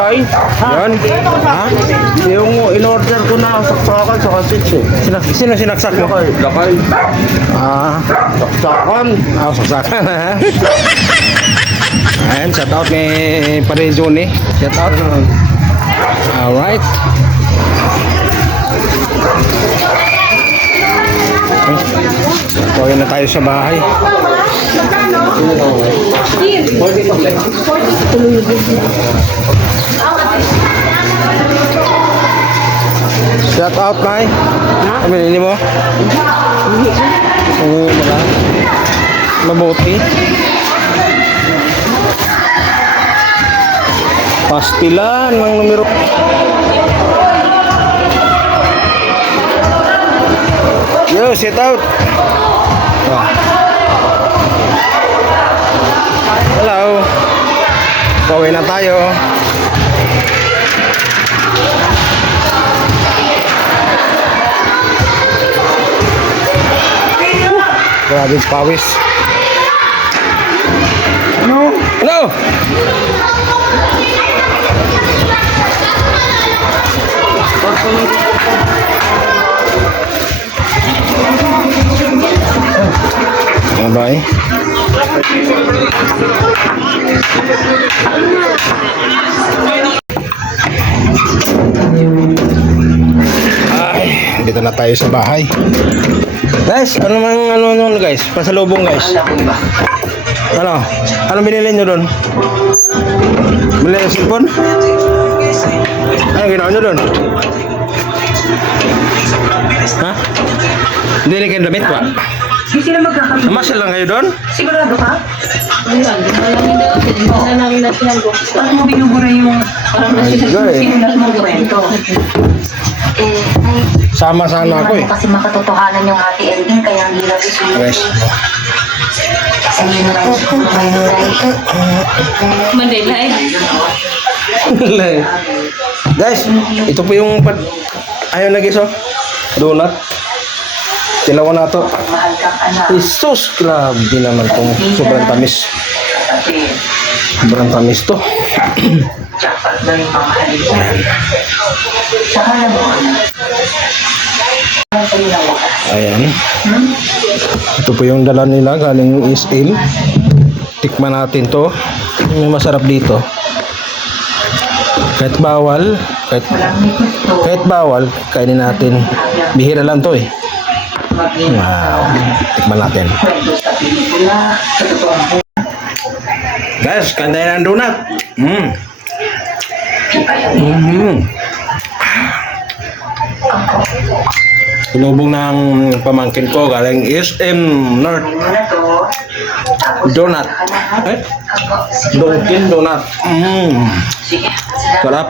Ay, yan. Ha? Yung in-order ko na saksakan sa kasits eh. Sino sinaksak mo? Lakay. Saksakan. Saksakan ha. Ayan, shout out kay Pare Johnny. Shout out. Alright. Pauwi na tayo sa bahay. Shout out, Mai. Ano binili mo? Oo, mabuti. Pastilan ng numero. Yo, shout out. Hello. Pauwi na tayo. Grabe pawis. No. No. Bye. Ay, dito na tayo sa bahay. Guys, ano guys? Pasalubong guys. Ano binili nyo doon? Bili ng cellphone? Ano ginawa nyo doon? Ha? Hindi kayo damit ba? Hindi sila magkakabit. Masyal lang kayo doon? Sigurado ka? Parang Bakit mo binubura yung sinulat mo kwento? Sama sana ako eh. Kasi makatotohanan yung happy ending, kaya ang hirap isulit. Guys. Kasi yun na Manday. Guys, ito po yung ayaw na guys oh. Donut. Tilawan na to. mahal kang anak. Jesus, grabe naman tong sobrang tamis. Sobrang tamis to. Dapat gawin mamahalin mo. Saka na mo. Ang sa'yo na wakas. Ayan. Ito po yung dala nila galing SM. Tikman natin to. May masarap dito. Kahit bawal, kahit bawal, kainin natin. Bihira lang to eh. Wow. Tikman natin. Guys, kantayin ang donut. Sinubong ng pamangkin ko galing SM North. Donut. Dunkin Donut. Sarap.